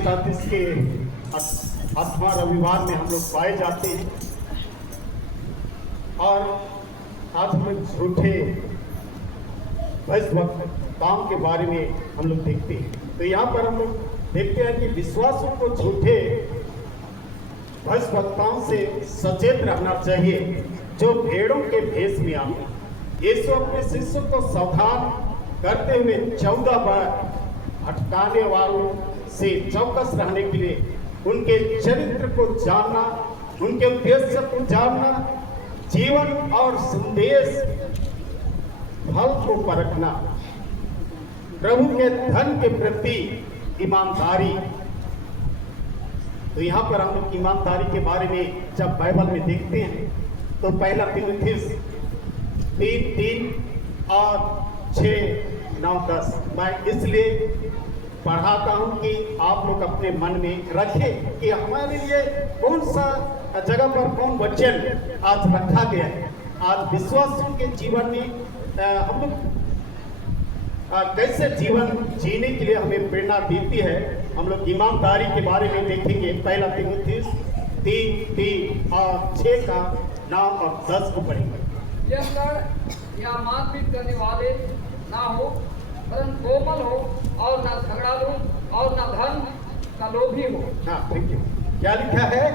1933 के 8वां रविवार में हम लोग पाए जाते हैं और आज हम लोग झूठे काम के बारे में हम लोग देखते हैं। तो यहाँ पर हम लोग देखते हैं कि विश्वासों को झूठे भक्ताओं से सचेत रहना चाहिए जो भेड़ों के भेष में आते हैं। यीशु अपने शिष्यों को सावधान करते हुए 14 बार भटकाने वालों से चौकस रहने के लिए उनके चरित्र को जानना, उनके उद्देश्य को जानना, जीवन और संदेश फल को परखना, प्रभु के धन के प्रति ईमानदारी। तो यहाँ पर हम लोग ईमानदारी के बारे में जब बाइबल में देखते हैं तो पहला तीमुथियुस 3:3 और 6:9-10 मैं इसलिए पढ़ाता हूँ कि आप लोग अपने मन में रखें कि हमारे लिए कौन सा जगह पर कौन वचन आज रखा गया है। आज विश्वासियों के जीवन में हम लोग कैसे जीवन जीने के लिए हमें प्रेरणा देती है। हम लोग ईमानदारी के बारे में देखेंगे। पहला तीमुथियुस 3:3 और 6:9 और 10 को पढ़ेंगे। या मारपीट करने वाले ना हो, वरन कोमल हो और ना झगड़ालू और ना धन का लोभी हो। हाँ, थैंक यू। क्या लिखा है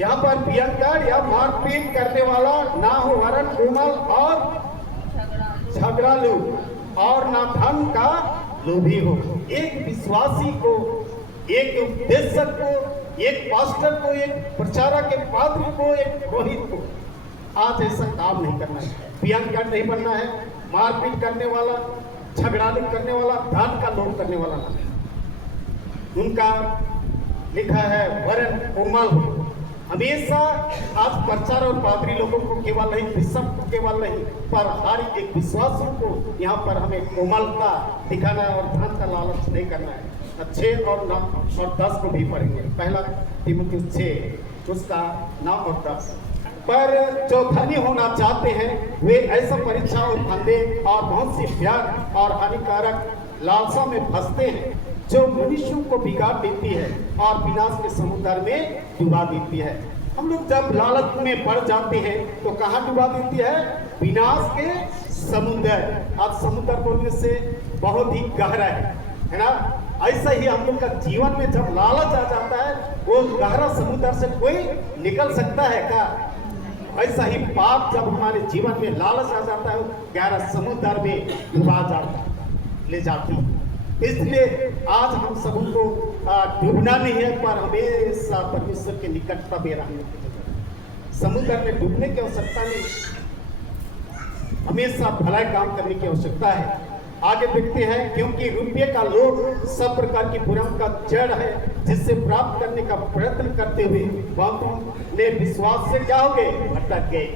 यहाँ पर? भयंकर या मारपीट करने वाला ना हो, वरन कोमल और झगड़ालू और ना धन का लोभी हो। एक विश्वासी को, एक उपदेशक को, एक पास्टर को, एक प्रचारक, एक पाद्री को, एक पुरोहित को आज ऐसा काम नहीं करना है। भयंकर नहीं बनना है, मारपीट करने वाला, झगड़ालू करने वाला, धन का लोभ करने वाला ना। उनका लिखा है वरन कोमल हो। हमेशा आज प्रचार और पादरी लोगों को केवल नहीं, बिशप को केवल नहीं, पर हर एक विश्वासियों को यहाँ पर हमें कोमलता दिखाना है और धन का लालच नहीं करना है। 6 और 9 और 10 को भी पढ़ेंगे। पहला तीमुथियुस 6 उसका 9 और 10। पर जो धनी होना चाहते हैं वे ऐसा परीक्षा और फंदे और बहुत सी प्यार और हानिकारक लालसा में फंसते हैं जो मनुष्यों को बिगाड़ देती है और विनाश के समुद्र में डुबा देती है। हम लोग जब लालच में पड़ जाते हैं तो कहाँ डुबा देती है? विनाश के समुद्र। आज समुद्र बोलने से बहुत ही गहरा है ना। ऐसा ही हम लोग का जीवन में जब लालच आ जाता है वो गहरा समुद्र से कोई निकल सकता है क्या? ऐसा ही पाप जब हमारे जीवन में लालच आ जाता है गहरा समुद्र में डुबा ले जाती है। इसलिए आज हम सबको डूबना नहीं है, पर हमेशा परमेश्वर के निकटता में रहने की। समुद्र में डूबने की आवश्यकता नहीं, हमेशा भलाई काम करने की आवश्यकता है। आगे देखते हैं, क्योंकि रुपये का लोभ सब प्रकार की बुराई का जड़ है, जिससे प्राप्त करने का प्रयत्न करते हुए बहुतों ने विश्वास से क्या हो गए? भटक गए।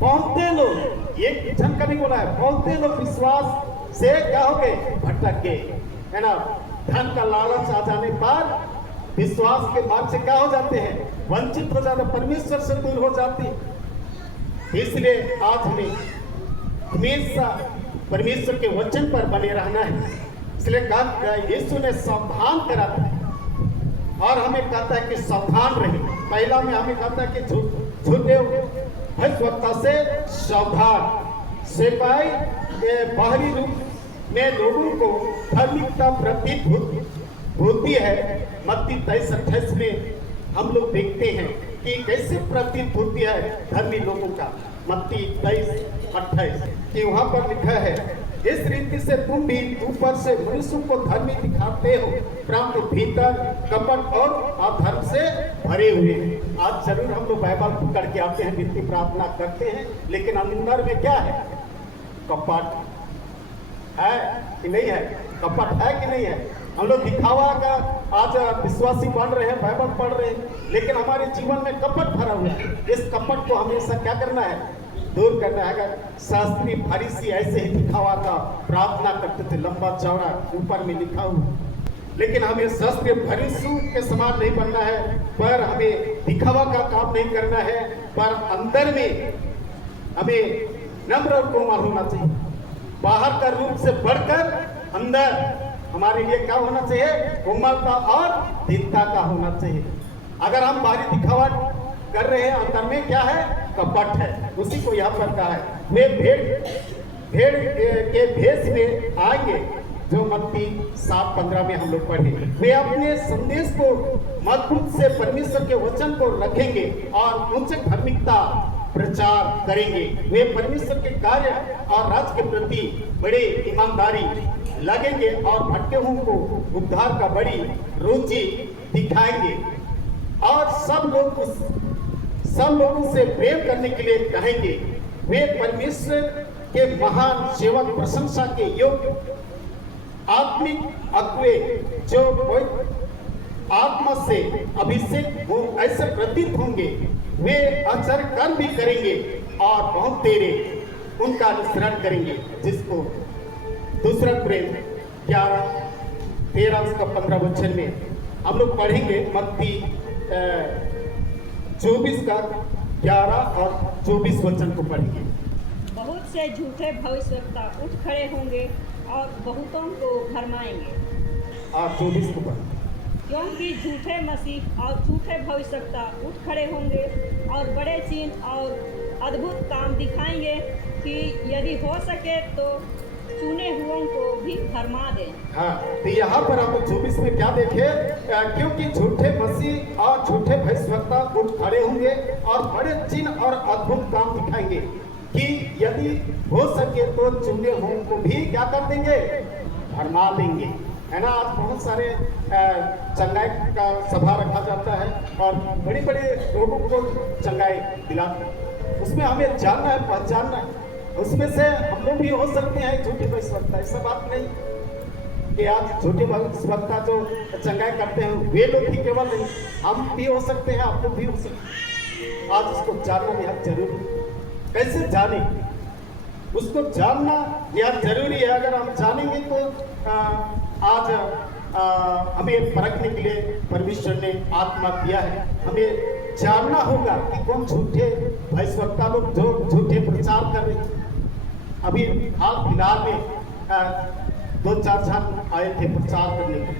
बहुते लोग, एक जन का नहीं बोला है, बहुते लोग विश्वास से क्या हो गए? भटक गए, है ना। धन का लालच आ जाने पर विश्वास के मार्ग से क्या हो जाते हैं? वंचित हो जाते, परमेश्वर से दूर हो जाती। इसलिए आज हमें हमेशा परमेश्वर के वचन पर बने रहना है। इसलिए कहा यीशु ने सावधान करा था और हमें कहता है कि सावधान रहे। पहला में हमें कहता है कि झूठे भक्तों से सावधान। सिपाही के बाहरी रूप में लोगों को धार्मिकता प्रतीत होती है। मत्ती 23:28 में हम लोग देखते हैं कि कैसे प्रतीत होती है धर्मी लोगों का। मत्ती 23:28 कि वहाँ पर लिखा है, इस रीति से तुम भी ऊपर से मनुष्यों को धर्मी दिखाते हो, परंतु भीतर कपट और अधर्म से भरे हुए हैं। आज जरूर हम लोग बाइबल पकड़ के आते हैं, नित्य प्रार्थना करते हैं, लेकिन अंदर में क्या है? कपट है कि नहीं है? कपट है कि नहीं है? हम लोग दिखावा का आज विश्वासी बन रहे हैं, बाइबल पढ़ रहे हैं, लेकिन हमारे जीवन में कपट भरा हुआ है। इस कपट को हमेशा क्या करना है? दूर करना है। अगर शास्त्री फरीसी ऐसे ही दिखावा का प्रार्थना करते थे, लंबा चौड़ा ऊपर में लिखा हुआ, लेकिन हमें शास्त्री फरीसी के समान नहीं बनना है, पर हमें दिखावा का काम नहीं करना है, पर अंदर में हमें नम्र और कोमल होना चाहिए। बाहर का रूप से बढ़कर अंदर हमारे लिए क्या होना चाहिए? कोमलता और दीनता का होना चाहिए। अगर हम बाहरी दिखावा कर रहे हैं, अंदर में क्या है? कपट है। उसी को यहाँ पर कहा है, वे भेड़ के भेष में आएंगे, जो मत्ती 7:15 में हम लोग पढ़े। वे अपने संदेश को मजबूत से परमेश्वर के वचन को रखेंगे और उनसे धार्मिकता प्रचार करेंगे। वे परमेश्वर के कार्य और राज्य के प्रति बड़े ईमानदारी लगेंगे और भटके हुओं को उद्धार का बड़ी रुचि दिखाएंगे और सब लोगों से प्रेम करने के लिए कहेंगे। वे परमेश्वर के महान सेवक, प्रशंसा के योग्य आत्मिक अगुवे, जो आत्मा से अभिषेक हो, ऐसे प्रतीत होंगे। वे आचरण कर्म भी करेंगे और बहुत तेरे उनका अनुसरण करेंगे। जिसको दूसरा प्रेम 11:13-15 वचन में हम लोग पढ़ेंगे। मत्ती 24 का 11 और 24 वचन को पढ़ेंगे। बहुत से झूठे भविष्यवक्ता उठ खड़े होंगे और बहुतों को भरमाएंगे। आप 24 को पढ़ें। क्योंकि झूठे मसीह और झूठे भविष्यवक्ता उठ खड़े होंगे और बड़े चिन्ह और अद्भुत काम दिखाएंगे कि यदि हो सके तो चुने हुओं को भी भरमा दें। हाँ, तो यहाँ पर आप 24 में क्या देखे? क्योंकि झूठे मसीह और झूठे भविष्यवक्ता उठ खड़े होंगे और बड़े चिन्ह और अद्भुत काम दिखाएंगे कि यदि हो सके तो चुने हुओं को भी क्या कर देंगे? भरमा देंगे। है ना, आज बहुत सारे चंगाई का सभा रखा जाता है और बड़े बड़े लोगों को चंगाई दिलाते हैं। उसमें हमें जानना है, पहचानना है। उसमें से हम लोग भी हो सकते हैं झूठे भविष्यवक्ता। ऐसा बात नहीं कि आज झूठे भविष्यवक्ता जो चंगाई करते हैं वे लोग ही केवल नहीं, हम भी हो सकते हैं, आप लोग भी हो सकते हैं। आज उसको जानना बेहद जरूरी है। कैसे जाने? उसको जानना बेहद जरूरी है। अगर हम जानेंगे तो आज हमें परखने के लिए परमेश्वर ने आत्मा दिया है। हमें जानना होगा कि कौन झूठे भविष्यवक्ता लोग जो झूठे प्रचार कर रहे हैं। अभी हाल फिलहाल में 2-4 जन आए थे प्रचार करने के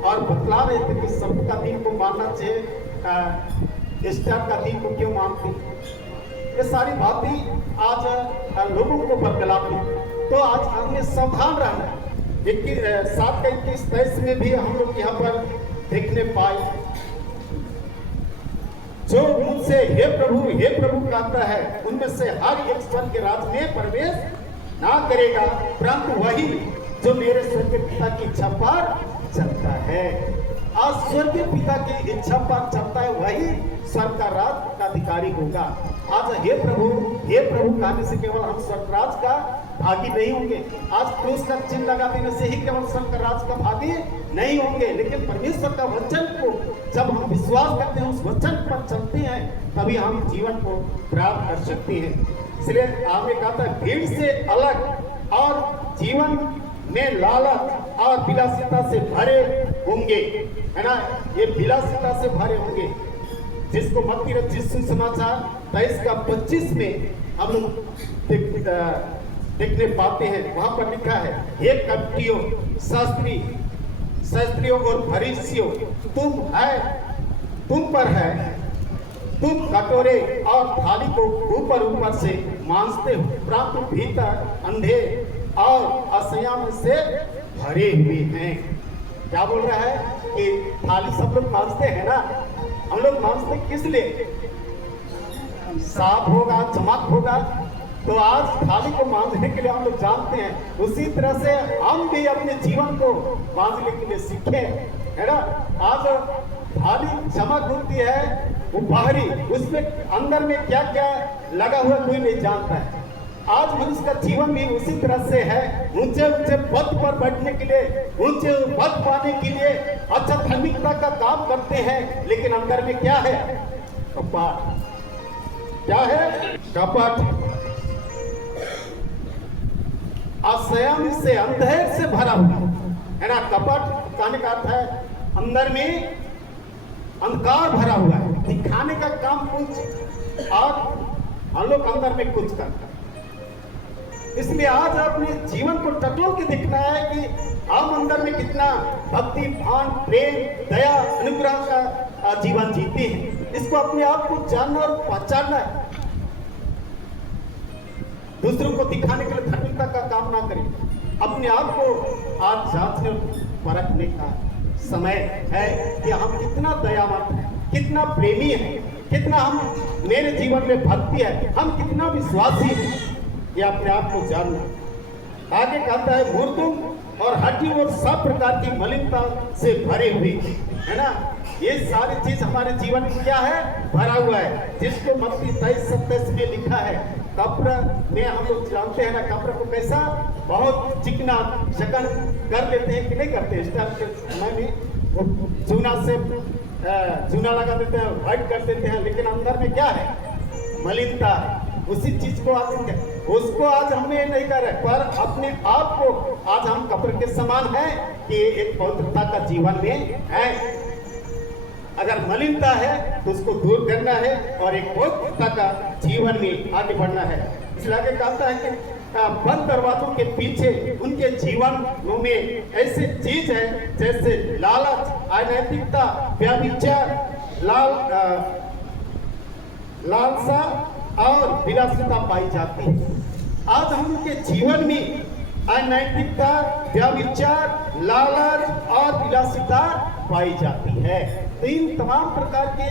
और बतला रहे थे कि सबका दिन को मानना चाहिए, ईस्टर का दिन को क्यों मानते। ये सारी बातें आज लोगों को बरगलाती। तो आज हमें सावधान रहना है। 7:21-23 में भी हम लोग यहाँ पर देखने पाए, जो मुझसे हे प्रभु कहता है, उनमें से हर एक स्वर्ग के राज में प्रवेश ना करेगा, परंतु वही जो मेरे स्वर्गीय पिता की इच्छा पर चलता है। आज स्वर्गीय पिता की इच्छा पर चलता है, वही स्वर्ग का राज का अधिकारी होगा। आज हे प्रभु कहने से केवल हम स्वर्ग राज का भागी नहीं होंगे। आज क्रूस का चिन्ह लगा देने से ही केवल स्वर्ग का राज का भागी नहीं होंगे, लेकिन परमेश्वर का वचन को जब हम विश्वास करते हैं, उस वचन पर चलते हैं, तभी हम जीवन को प्राप्त कर सकते हैं। इसलिए आपने कहा था भीड़ से अलग और जीवन में लालच और विलासिता से भरे होंगे। है ना, ये विलासिता से भरे होंगे, जिसको मत्ती रचित सुसमाचार 23:25 में हम लोग देखने पाते हैं। वहां पर लिखा है, हे कपटियों, शास्त्रियों और फरीसियों, तुम पर है, तुम कटोरे और थाली को ऊपर से मांजते हो, परंतु भीतर अंधे और असंयम से भरे हुए हैं। क्या बोल रहा है कि थाली सब लोग मांजते हैं ना, हम लोग मांजते किस लिए? साफ होगा, चमक होगा। तो आज थाली को मांजने के लिए हम लोग जानते हैं, उसी तरह से हम भी अपने जीवन को मांजने के लिए सीखे। है ना, आज थाली चमक होती है वो बाहरी, उसमें अंदर में क्या क्या लगा हुआ कोई नहीं जानता है। आज मनुष्य का जीवन भी उसी तरह से है। ऊंचे ऊंचे पद पर बैठने के लिए, ऊंचे पद पाने के लिए अच्छा धार्मिकता का काम करते हैं, लेकिन अंदर में क्या है? कपट। क्या है? कपट। असंयम से, अंधेर से भरा हुआ है ना। कपट कहने का अर्थ है अंदर में अंधकार भरा हुआ है, दिखाने का काम कुछ और हम लोग अंदर में कुछ करता है। इसलिए आज अपने जीवन को टटोल के दिखना है कि हम अंदर में कितना भक्ति, भान, प्रेम, दया, अनुग्रह का जीवन जीते हैं। इसको अपने आप को जानना और पहचानना है। दूसरों को दिखाने के लिए धार्मिकता का काम ना करें, अपने आप को आज जांचने और परखने का समय है कि हम कितना दयावंत हैं, कितना प्रेमी हैं, कितना हम मेरे जीवन में भक्ति है, हम कितना विश्वासी हैं, ये अपने आप को जानना। आगे कहता है मूर्तुम और हड्डी और सब प्रकार की मलिनता से भरे हुए, है ना। ये सारी चीज हमारे जीवन में क्या है, भरा हुआ है, जिसको मत्ती 23:27 में लिखा है। कब्र में हम लोग जानते हैं ना, कब्र को कैसा बहुत चिकना शकन कर लेते हैं कि नहीं करते। इस टाइम के समय में वो चूना लगा देते हैं, व्हाइट कर देते हैं, लेकिन अंदर में क्या है, मलिनता। उसी चीज को आज उसको आज हमें नहीं कर रहे, पर अपने आप को आज हम कब्र के समान है कि एक पवित्रता का जीवन में है। अगर मलिनता है तो उसको दूर करना है और एक पवित्रता का जीवन में आगे बढ़ना है। इसलिए आगे कहता है कि बंद दरवाजों के पीछे उनके जीवन में ऐसे चीज है जैसे लालच, अनैतिकता, व्यभिचार, लालसा और विलासिता पाई जाती है। आज हम उनके जीवन में अनैतिकता, व्यभिचार, लालच और विलासिता पाई जाती है। तो इन तमाम प्रकार के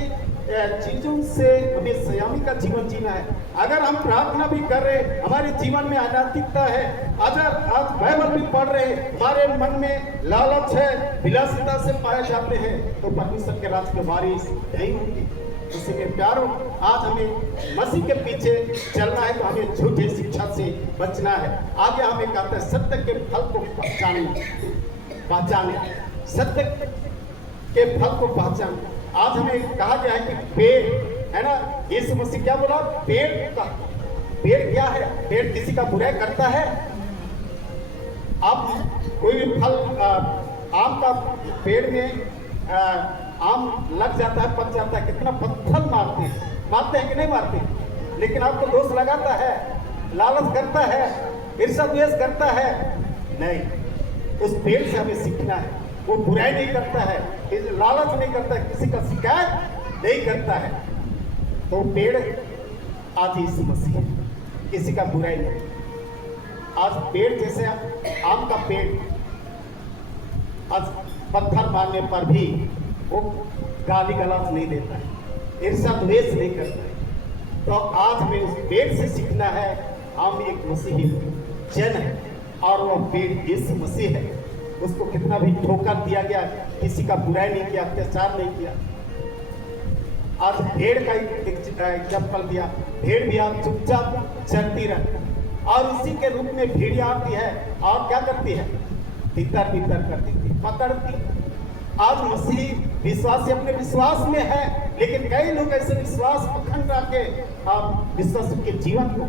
चीजों से हमें संयमी का जीवन जीना है। अगर हम प्रार्थना भी कर रहे, हमारे जीवन में अनैतिकता है, अगर आज बाइबल भी पढ़ रहे, हमारे मन में लालच है, विलासिता से पाए जाते हैं, तो परमेश्वर के राज्य के वारिस नहीं होंगे। इसीलिए प्यारो, आज हमें मसीह के पीछे चलना है, तो हमें झूठी शिक्षा से बचना है। आगे हमें कहते हैं सत्य के फल को पहचाने, सत्य के फल को पहचाने। आज हमें कहा गया है कि पेड़ है ना, यीशु मसीह क्या बोला, पेड़ क्या है, पेड़ किसी का बुराई करता है। आप कोई भी फल, आम का पेड़ में आम लग जाता है, पक जाता है, कितना पत्थर मारते हैं कि नहीं मारते, लेकिन आपको दोष लगाता है, लालच करता है, ईर्ष्या द्वेष करता है। नहीं, उस पेड़ से हमें सीखना है। वो बुराई नहीं करता है, लालच नहीं करता है, किसी का शिकायत नहीं करता है। तो पेड़ आज यीशु मसीह है, किसी का बुराई नहीं। आज पेड़ जैसे आम का पेड़, आज पत्थर मारने पर भी वो गाली गलौज नहीं देता है, ईर्ष्या द्वेष नहीं करता है। तो आज हमें उस पेड़ से सीखना है। हम एक मसीही जन है और वो पेड़ यीशु मसीह है। उसको कितना भी ठोकर दिया गया, किसी का बुराई नहीं किया, अत्याचार नहीं किया। आज भेड़ का एग्जाम्पल दिया, भेड़ भी आज चुपचाप चलती रहती और उसी के रूप में भेड़िया आती है और क्या करती है, तितर बितर करती थी, पकड़ती। आज मसीह विश्वासी अपने विश्वास में है, लेकिन कई लोग ऐसे विश्वास पखंड रखे और विश्वास के जीवन को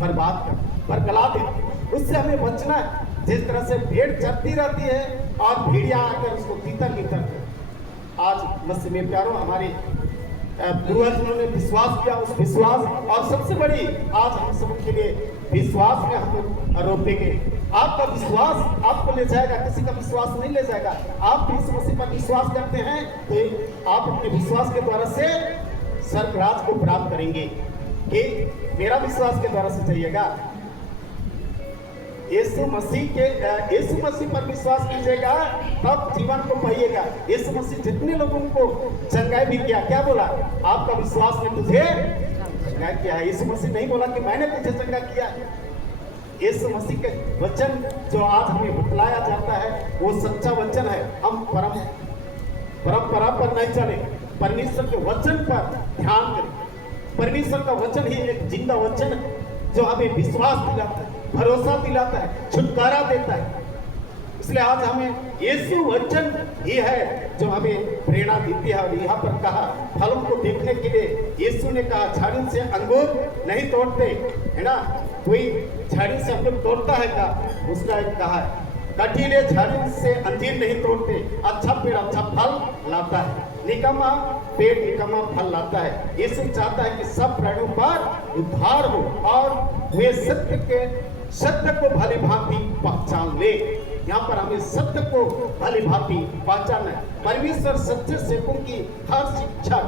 बर्बाद कर बरकला देते। उससे हमें बचना है। जिस तरह से भेड़ चरती रहती है और भेड़िया आकर उसको तीतर बीतर कर। आज मसीह में प्यारो, हमारे पूर्वजों ने विश्वास किया, उस विश्वास और सबसे बड़ी आज हम सब के लिए विश्वास में हम लोग रोकेंगे। आपका विश्वास आपको ले जाएगा, किसी का विश्वास नहीं ले जाएगा। आप यीशु मसीह पर विश्वास करते हैं तो आप अपने विश्वास के द्वारा से स्वर्गराज को प्राप्त करेंगे। कि मेरा विश्वास के द्वारा से चाहिएगा, यीशु मसीह पर विश्वास कीजिएगा, तब जीवन को पाइएगा। यीशु मसीह जितने लोगों को चंगाई भी किया, क्या बोला, आपका विश्वास ने तुझे चंगा किया है। यीशु मसीह नहीं बोला कि मैंने तुझे चंगा किया। यीशु मसीह के वचन जो आज हमें बतलाया जाता है वो सच्चा वचन है। हम परंपरा पर नहीं चले, परमेश्वर के वचन पर ध्यान करें। परमेश्वर का वचन ही एक जिंदा वचन है जो हमें विश्वास दिलाता है, भरोसा दिलाता है, छुटकारा देता है। इसलिए आज हमें यीशु वचन ही है जो हमें प्रेरणा देती है। और यहाँ पर कहा फलों को देखने के लिए यीशु ने कहा झाड़ी से अंगूर नहीं तोड़ते, है ना। कोई झाड़ी से अंगूर तोड़ता है क्या, उसका एक कहा है कटीले झाड़ी से अंजीर नहीं तोड़ते। अच्छा पेड़ अच्छा फल लाता है, निकम्मा पेड़ निकम्मा फल लाता है। यीशु चाहता है कि सब प्राणियों पर उद्धार हो और वे सत्य के सत्य को भली भांति पहचान ले। यहाँ पर हमें सत्य को भली भांति पहचानना है। परमेश्वर सच्चे सेवकों की हर शिक्षा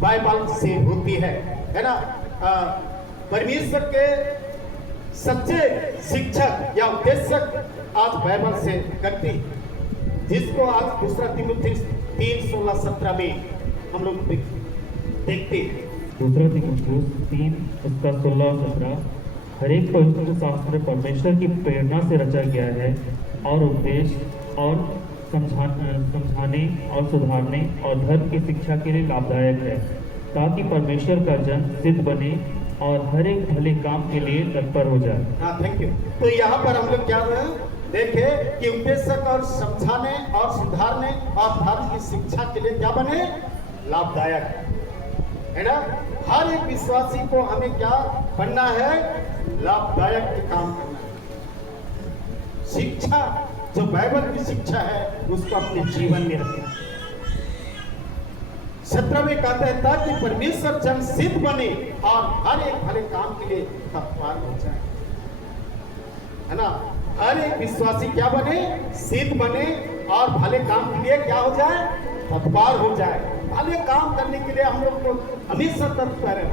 बाइबल से होती है ना। परमेश्वर के सच्चे शिक्षक या उपदेशक आज बाइबल से करती है, जिसको आज दूसरा तिमुथियुस 3:16-17 में हम लोग देखते हैं। दूसरा तिमुथियुस 3:16-17 हर एक पवित्र शास्त्र परमेश्वर की प्रेरणा से रचा गया है और उपदेश और समझाने और सुधारने और धर्म की शिक्षा के लिए लाभदायक है, ताकि परमेश्वर का जन सिद्ध बने और हर एक भले काम के लिए तत्पर हो जाए। हाँ, थैंक यू। तो यहाँ पर हम लोग क्या देखे कि उपदेशक और समझाने और सुधारने और धर्म की शिक्षा के लिए क्या बने, लाभदायक है ना। हर एक विश्वासी को हमें क्या बनना है, लाभदायक के काम करना है। शिक्षा जो बाइबल की शिक्षा है उसको अपने जीवन में रखना। 17 में कहता है ताकि परमेश्वर जन सिद्ध बने और हर एक भले काम के लिए तत्पर हो जाए, है ना। हर एक विश्वासी क्या बने, सिद्ध बने और भले काम के लिए क्या हो जाए, तत्पर हो जाए। भले काम करने के लिए हम लोग को हमेशा तत्पर है,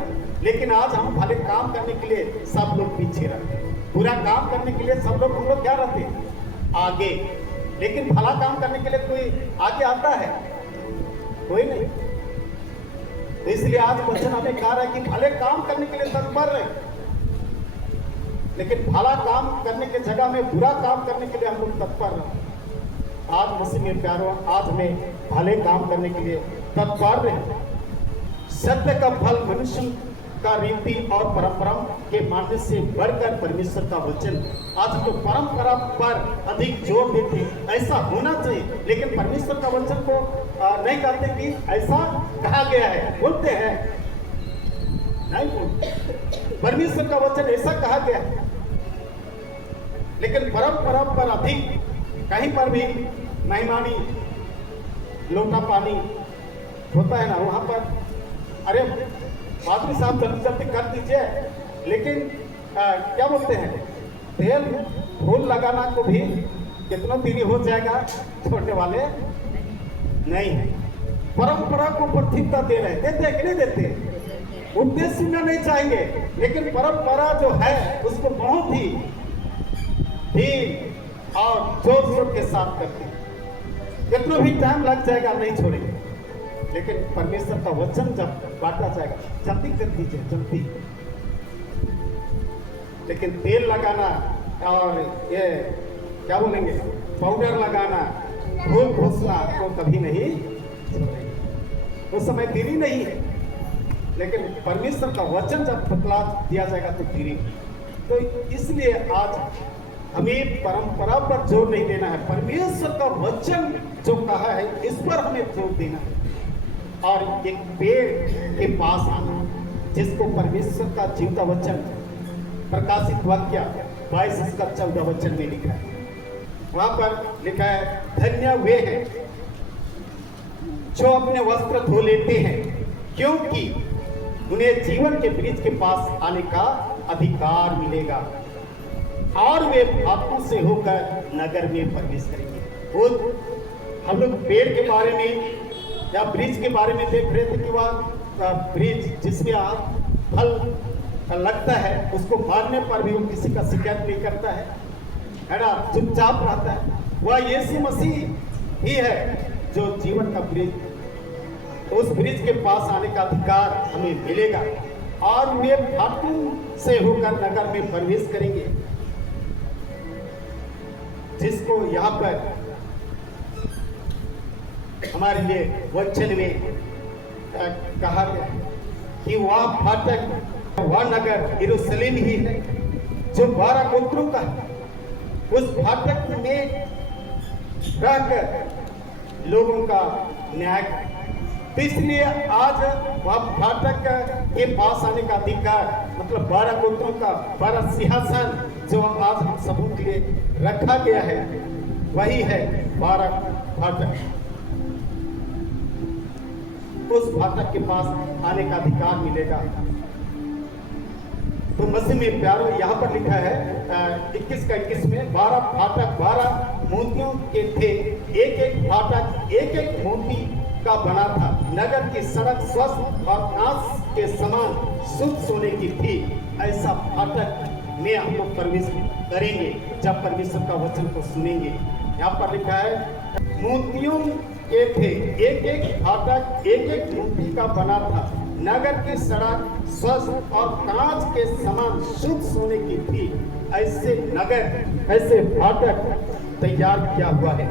लेकिन आज हम भले काम करने के लिए सब लोग पीछे रहते हैं। बुरा काम करने के लिए सब लोग हम लोग क्या रहते हैं, आगे। लेकिन भला काम करने के लिए कोई आगे आता है, कोई नहीं। तो इसलिए आज वचन हमें कह रहा है कि भले काम करने के लिए तत्पर रहे, लेकिन भला काम करने के जगह में बुरा काम करने के लिए हम लोग तत्पर रहे। आज मसीह में प्यारों, आज हमें भले काम करने के लिए तत्पर रहे। सत्य का फल मनुष्य का रीति और परंपरा के मानने से बढ़कर परमेश्वर का वचन। आज तो परंपरा पर अधिक जोर देते, ऐसा होना चाहिए, लेकिन परमेश्वर का वचन को नहीं कहते कि ऐसा कहा गया है, बोलते हैं नहीं बोलते। परमेश्वर का वचन ऐसा कहा गया है, लेकिन परंपरा पर अधिक कहीं पर भी मेहमानी लोटा पानी होता है ना, वहां पर अरे पादरी साहब जल्दी जल्दी कर दीजिए, लेकिन क्या बोलते हैं, तेल फूल लगाना को भी कितना देरी हो जाएगा, छोड़ने वाले नहीं है। परंपरा को प्राथमिकता दे रहे, देते हैं कि नहीं देते। उपदेश सुनना नहीं चाहेंगे, लेकिन परंपरा जो है उसको बहुत ही धीर और जोर शोर के साथ करते हैं। कितना भी टाइम लग जाएगा नहीं छोड़ेंगे, लेकिन परमेश्वर का वचन जब बांटा जाएगा जल्दी कर दीजिए, जल्दी। लेकिन तेल लगाना और ये क्या बोलेंगे, पाउडर लगाना, फूल घोसना तो कभी नहीं छोड़ेंगे। उस समय देरी नहीं है, लेकिन परमेश्वर का वचन जब बतला दिया जाएगा तो देरी। तो इसलिए आज हमें परंपरा पर जोर नहीं देना है, परमेश्वर का वचन जो कहा है इस पर हमें जोर देना है। और एक पेड़ के पास आना, जिसको परमेश्वर का जीवता वचन प्रकाशित वाक्य 22:14 वचन में लिखा है। वहां पर लिखा है, धन्य वे हैं जो अपने वस्त्र धो लेते हैं, क्योंकि उन्हें जीवन के वृक्ष के पास आने का अधिकार मिलेगा और वे पापों से होकर नगर में प्रवेश करेंगे। वो हम लोग पेड़ के बारे में या वृक्ष के बारे में देख रहे थे कि वह वृक्ष जिसमें फल लगता है उसको मारने पर भी वो किसी का शिकायत नहीं करता है ना, चुपचाप रहता है। वह यीशु मसीह ही है जो जीवन का वृक्ष। उस वृक्ष के पास आने का अधिकार हमें मिलेगा और वे फाटकों से होकर नगर में प्रवेश करेंगे, जिसको यहाँ पर हमारे लिए वचन में कहा गया कि वह फाटक, वह नगर यरूशलेम ही है जो 12 गोत्रों का है। उस फाटक में रहकर लोगों का न्याय। तो इसलिए आज वह फाटक के पास आने का अधिकार, मतलब 12 गोत्रों का 12 सिंहासन जो आज हम सबों के लिए रखा गया है, वही है 12 फाटक। उस फाटक के पास आने का अधिकार मिलेगा। तो मसीह में प्यारो, यहाँ पर लिखा है 21 का 21 में 12 फाटक 12 मोतियों के थे, एक एक फाटक एक एक मोती का बना था। नगर की सड़क स्वस्थ और कांच के समान शुद्ध सोने की थी। ऐसा फाटक में हम लोग प्रवेश करेंगे जब परमेश्वर का वचन को सुनेंगे। यहाँ पर लिखा है मोतियों के थे, एक एक फाटक एक एक मोती का बना था। नगर की सड़क स्वस्थ और कांच के समान शुद्ध सोने की थी। ऐसे नगर, ऐसे फाटक तैयार किया हुआ है।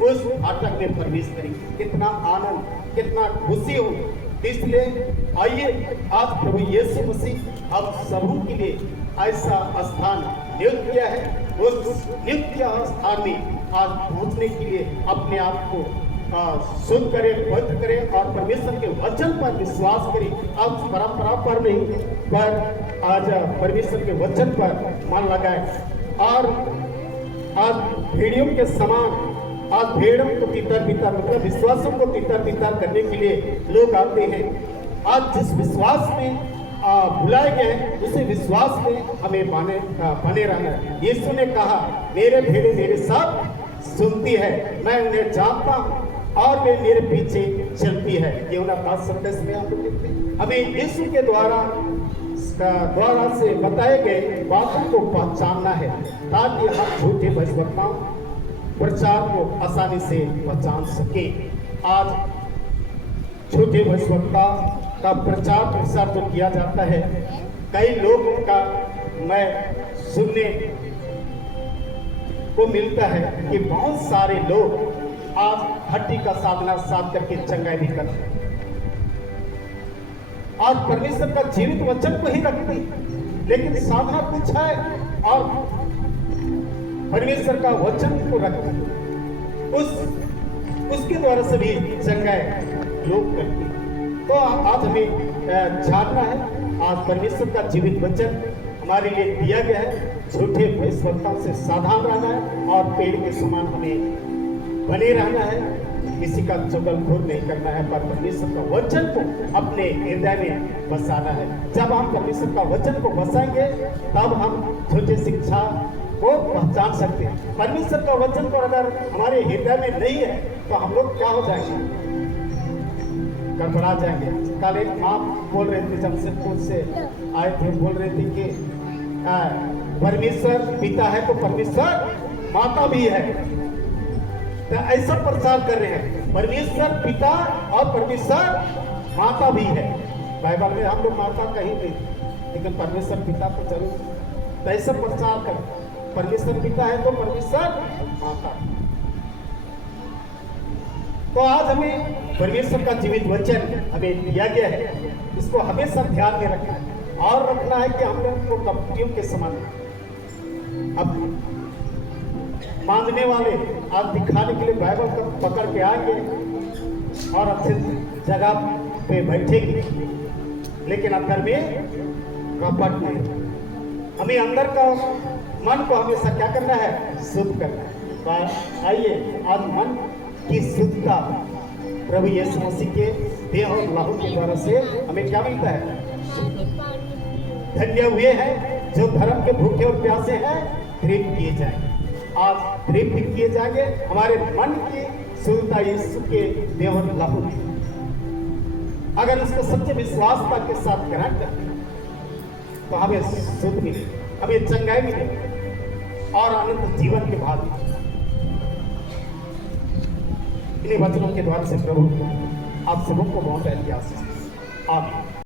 उस फाटक में प्रवेश करेंगे। कितना आनंद, कितना खुशी हो। इसलिए आइए आज प्रभु यीशु मसीह हम सबों के लिए ऐसा स्थान नियुक्त किया है। उस नियुक्त किया स्थान में आज पहुंचने के लिए अपने आप को शुद्ध करें, पवित्र करें और परमेश्वर के वचन पर विश्वास करें। अब परंपरा पर नहीं, पर आज परमेश्वर के वचन पर मन लगाए। और आज भेड़ियों के समान, आज भेड़ों को तितर बितर, मतलब विश्वासों को तितर बितर करने के लिए लोग आते हैं। आज जिस विश्वास में बुलाए गए हैं, उसी विश्वास में हमें बने रहना है। यीशु ने कहा, मेरे भेड़े मेरे साथ सुनती है, मैं उन्हें जानता हूँ और वे मेरे पीछे चलती है। ये उन्हें 5 संदेश में आप लोग देखते हैं। हमें यीशु के द्वारा से बताए गए बातों को पहचानना है, ताकि हम झूठे भविष्यवक्ताओं प्रचार को आसानी से पहचान सके। आज झूठे भविष्यवक्ता का प्रचार प्रसार जो किया जाता है, कई लोगों का मैं सुनने को मिलता है कि बहुत सारे लोग आज हड्डी का साधना साध करके चंगाई भी करते हैं। आज परमेश्वर का जीवित वचन को ही रखते हैं, लेकिन साधना कुछ है और परमेश्वर का वचन को रखते हैं, उसके द्वारा से भी चंगाई लोग करते हैं। तो आज हमें जानना है, आज परमेश्वर का जीवित वचन हमारे लिए दिया गया है। झूठे भविष्यवक्ताओं से सावधान रहना है और पेड़ के समान हमें बने रहना है। किसी का चुगलखोर नहीं करना है, पर परमेश्वर का वचन को अपने हृदय में बसाना है। जब हम परमेश्वर का वचन को बसाएंगे, तब हम झूठी शिक्षा को पहचान सकते हैं। परमेश्वर का वचन को अगर हमारे हृदय में नहीं है, तो हम लोग क्या हो जाएंगे? गड़बड़ा जाएंगे। कल एक आप बोल रहे थे, जमशेदपुर से आए थे, बोल रहे थे कि परमेश्वर पिता है तो परमेश्वर माता भी है। तो ऐसा प्रचार कर रहे हैं, परमेश्वर पिता और परमेश्वर माता भी है। बाइबल में हम लोग माता कहीं नहीं, लेकिन परमेश्वर पिता तो जरूर। तो ऐसा प्रचार कर, परमेश्वर पिता है तो परमेश्वर माता। तो आज हमें परमेश्वर का जीवित वचन हमें दिया गया है, इसको हमेशा ध्यान में रखना है और रखना है कि हम लोग को कपटियों के समान अब मांगने वाले आज दिखाने के लिए बाइबल को पकड़ के आएंगे और अच्छे जगह पे बैठेंगे, लेकिन अंदर में कपट नहीं। हमें अंदर का मन को हमेशा क्या करना है? शुद्ध करना है। तो आइए आज मन की शुद्धता प्रभु यीशु मसीह के देह और लहू के द्वारा से हमें क्या मिलता है? धन्य हुए हैं जो धर्म के भूखे और प्यासे हैं, तृप्त किए जाएंगे। आज तृप्त किए जाएंगे हमारे मन की शुद्धता यीशु के देह और लहू में। अगर उसको सच्चे विश्वासता के साथ ग्रहण करें तो हमें शुद्ध मिले, हमें चंगाई मिले और अनंत जीवन के भाग मिले। इन्हीं वचनों के द्वारा से प्रभु आप सबों को बहुत आशीष। आमीन।